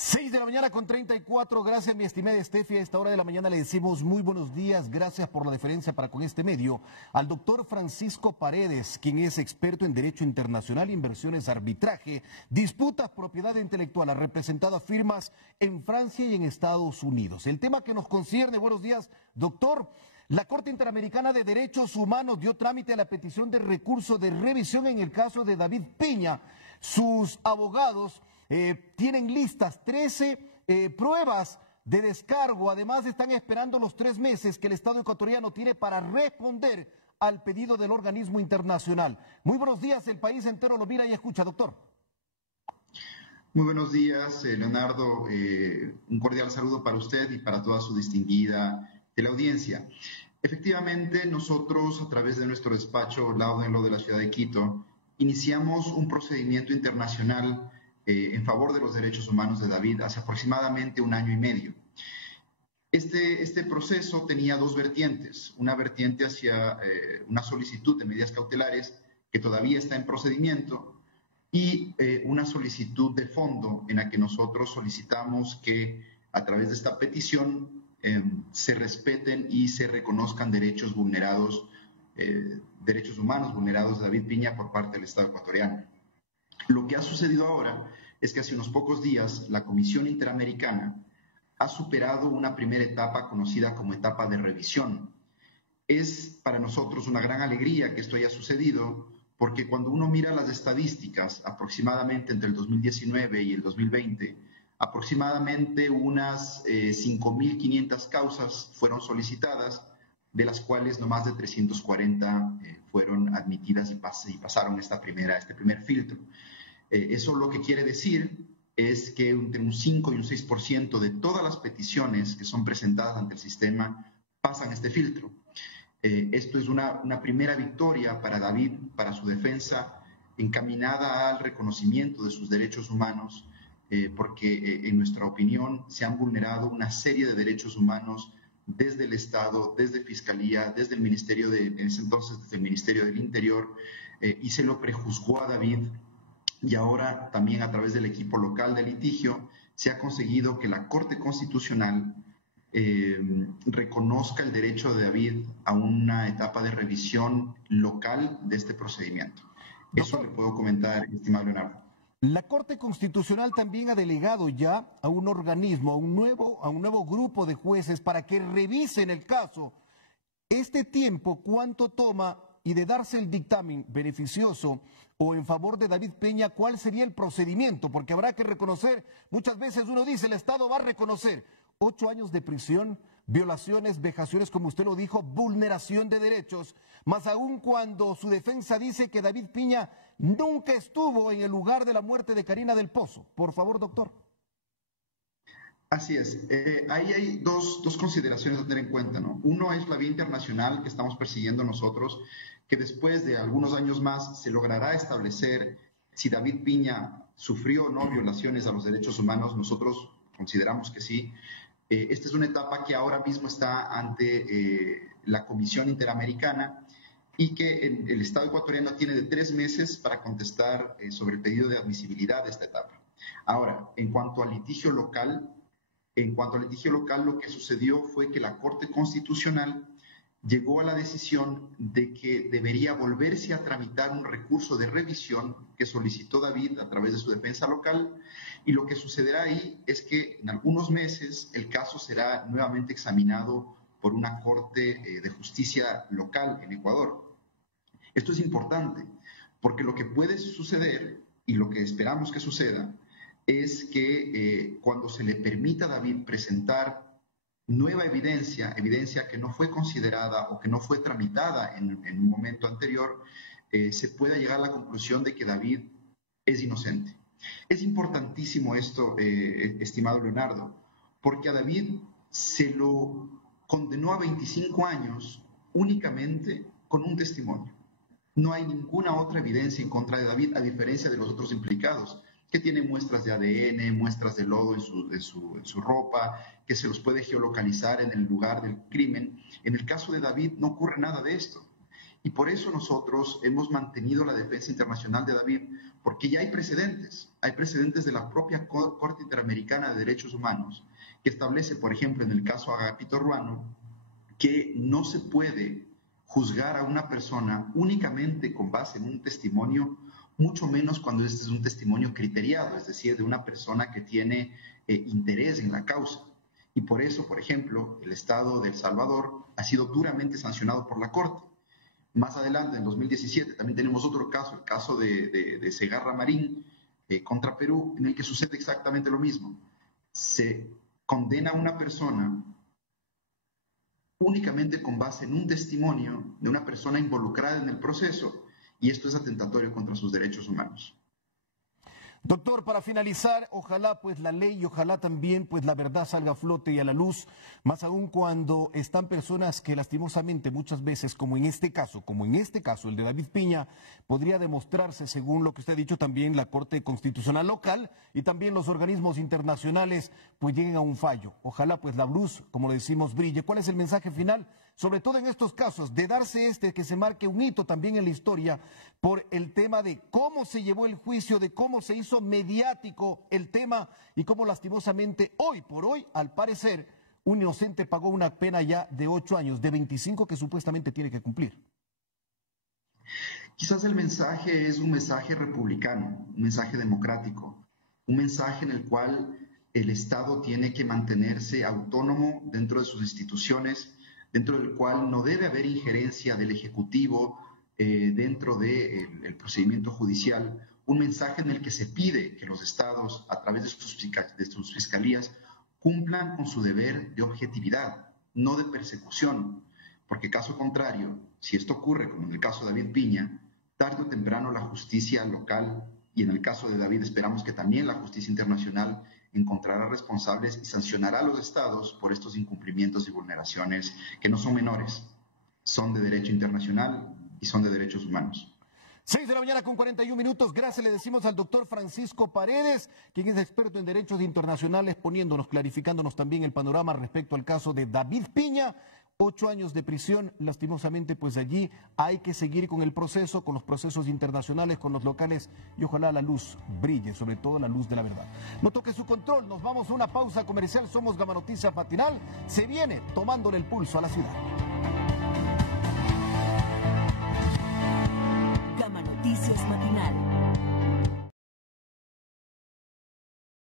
6 de la mañana con 34, gracias mi estimada Estefi. A esta hora de la mañana le decimos muy buenos días, gracias por la deferencia para con este medio al doctor Francisco Paredes, quien es experto en Derecho Internacional, Inversiones, Arbitraje, Disputas, Propiedad Intelectual, ha representado a firmas en Francia y en Estados Unidos. El tema que nos concierne, buenos días, doctor. La Corte Interamericana de Derechos Humanos dio trámite a la petición de recurso de revisión en el caso de David Piña. Sus abogados tienen listas 13 pruebas de descargo. Además, están esperando los 3 meses que el Estado ecuatoriano tiene para responder al pedido del organismo internacional. Muy buenos días, el país entero lo mira y escucha, doctor. Muy buenos días, Leonardo. Un cordial saludo para usted y para toda su distinguida teleaudiencia. Efectivamente, nosotros, a través de nuestro despacho Laudo en Lo de la ciudad de Quito, iniciamos un procedimiento internacional en favor de los derechos humanos de David hace aproximadamente 1 año y medio. Este proceso tenía 2 vertientes, una vertiente hacia una solicitud de medidas cautelares que todavía está en procedimiento y una solicitud de fondo en la que nosotros solicitamos que a través de esta petición se respeten y se reconozcan derechos vulnerados, derechos humanos vulnerados de David Piña por parte del Estado ecuatoriano. Lo que ha sucedido ahora es que hace unos pocos días la Comisión Interamericana ha superado una primera etapa conocida como etapa de revisión. Es para nosotros una gran alegría que esto haya sucedido, porque cuando uno mira las estadísticas, aproximadamente entre el 2019 y el 2020, aproximadamente unas 5.500 causas fueron solicitadas, de las cuales no más de 340 fueron admitidas y pasaron este primer filtro. Eso lo que quiere decir es que entre un 5 y un 6% de todas las peticiones que son presentadas ante el sistema pasan este filtro. Esto es una primera victoria para David, para su defensa, encaminada al reconocimiento de sus derechos humanos, porque en nuestra opinión se han vulnerado una serie de derechos humanos desde el Estado, desde Fiscalía, desde el Ministerio en ese entonces desde el Ministerio del Interior, y se lo prejuzgó a David. Y ahora también a través del equipo local de litigio se ha conseguido que la Corte Constitucional reconozca el derecho de David a una etapa de revisión local de este procedimiento. Eso le puedo comentar, estimado Leonardo. La Corte Constitucional también ha delegado ya a un organismo, a un nuevo grupo de jueces para que revisen el caso. Este tiempo, ¿cuánto toma? Y de darse el dictamen beneficioso o en favor de David Peña, ¿cuál sería el procedimiento? Porque habrá que reconocer, muchas veces uno dice, el Estado va a reconocer 8 años de prisión, violaciones, vejaciones, como usted lo dijo, vulneración de derechos, más aún cuando su defensa dice que David Piña nunca estuvo en el lugar de la muerte de Karina del Pozo. Por favor, doctor. Así es. Ahí hay dos consideraciones a tener en cuenta, ¿no? Uno es la vía internacional que estamos persiguiendo nosotros, que después de algunos años más se logrará establecer si David Piña sufrió o no violaciones a los derechos humanos. Nosotros consideramos que sí. Esta es una etapa que ahora mismo está ante la Comisión Interamericana y que el Estado ecuatoriano tiene de 3 meses para contestar sobre el pedido de admisibilidad de esta etapa. Ahora, en cuanto al litigio local, lo que sucedió fue que la Corte Constitucional llegó a la decisión de que debería volverse a tramitar un recurso de revisión que solicitó David a través de su defensa local, y lo que sucederá ahí es que en algunos meses el caso será nuevamente examinado por una Corte de Justicia local en Ecuador. Esto es importante porque lo que puede suceder y lo que esperamos que suceda es que cuando se le permita a David presentar nueva evidencia que no fue considerada o que no fue tramitada en un momento anterior, se pueda llegar a la conclusión de que David es inocente. Es importantísimo esto, estimado Leonardo, porque a David se lo condenó a 25 años únicamente con un testimonio. No hay ninguna otra evidencia en contra de David, a diferencia de los otros implicados, que tienen muestras de ADN, muestras de lodo en su ropa, que se los puede geolocalizar en el lugar del crimen. En el caso de David no ocurre nada de esto. Y por eso nosotros hemos mantenido la defensa internacional de David, porque ya hay precedentes de la propia Corte Interamericana de Derechos Humanos, que establece, por ejemplo, en el caso Agapito Ruano, que no se puede juzgar a una persona únicamente con base en un testimonio, mucho menos cuando este es un testimonio criteriado, es decir, de una persona que tiene interés en la causa. Y por eso, por ejemplo, el Estado de El Salvador ha sido duramente sancionado por la Corte. Más adelante, en 2017, también tenemos otro caso, el caso de Segarra Marín contra Perú, en el que sucede exactamente lo mismo. Se condena a una persona únicamente con base en un testimonio de una persona involucrada en el proceso, y esto es atentatorio contra sus derechos humanos. Doctor, para finalizar, ojalá pues la ley y ojalá también pues la verdad salga a flote y a la luz, más aún cuando están personas que lastimosamente muchas veces, como en este caso, el de David Piña, podría demostrarse, según lo que usted ha dicho también, la Corte Constitucional local y también los organismos internacionales, pues lleguen a un fallo. Ojalá pues la luz, como lo decimos, brille. ¿Cuál es el mensaje final? Sobre todo en estos casos, de darse que se marque un hito también en la historia por el tema de cómo se llevó el juicio, de cómo se hizo mediático el tema y cómo lastimosamente hoy por hoy, al parecer, un inocente pagó una pena ya de 8 años, de 25 que supuestamente tiene que cumplir. Quizás el mensaje es un mensaje republicano, un mensaje democrático, un mensaje en el cual el Estado tiene que mantenerse autónomo dentro de sus instituciones, dentro del cual no debe haber injerencia del Ejecutivo dentro del procedimiento judicial, un mensaje en el que se pide que los estados, a través de sus fiscalías, cumplan con su deber de objetividad, no de persecución, porque caso contrario, si esto ocurre como en el caso de David Piña, tarde o temprano la justicia local, y en el caso de David esperamos que también la justicia internacional, encontrará responsables y sancionará a los estados por estos incumplimientos y vulneraciones que no son menores, son de derecho internacional y son de derechos humanos. 6 de la mañana con 41 minutos. Gracias le decimos al doctor Francisco Paredes, quien es experto en derechos internacionales, clarificándonos también el panorama respecto al caso de David Piña. 8 años de prisión, lastimosamente, pues allí hay que seguir con el proceso, con los procesos internacionales, con los locales, y ojalá la luz brille, sobre todo la luz de la verdad. No toque su control, nos vamos a una pausa comercial, somos Gama Noticias Matinal, se viene tomándole el pulso a la ciudad. Gama Noticias Matinal.